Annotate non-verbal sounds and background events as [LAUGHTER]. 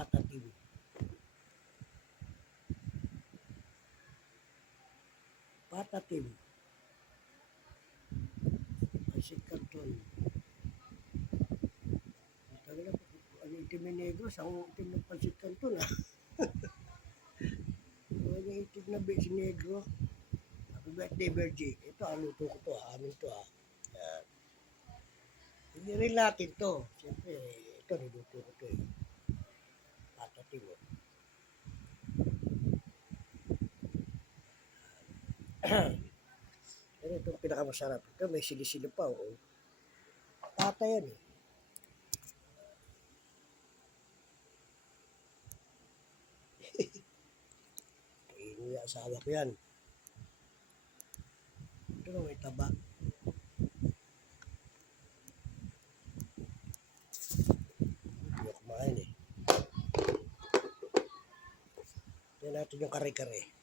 patatim. Patatim. Pansit Canton. Ang tagal na, ano itim na negro, sa itim ng pansit Canton ah. Ano yung itim na base negro? Happy birthday, Virgie. Ito, ano to ko to, ah. amin to ah. Yan. Hindi rin natin to. Siyempre, ito, niluto ko to eh. [CLEARS THROAT] Pero itong pinakamasarap. Ito, may sili-sili pa. Oh. Pata yan eh. [LAUGHS] Kainin yung asawa yan. Ito na may taba. Hindi ako kumain eh. Yan natin yung kare-kare.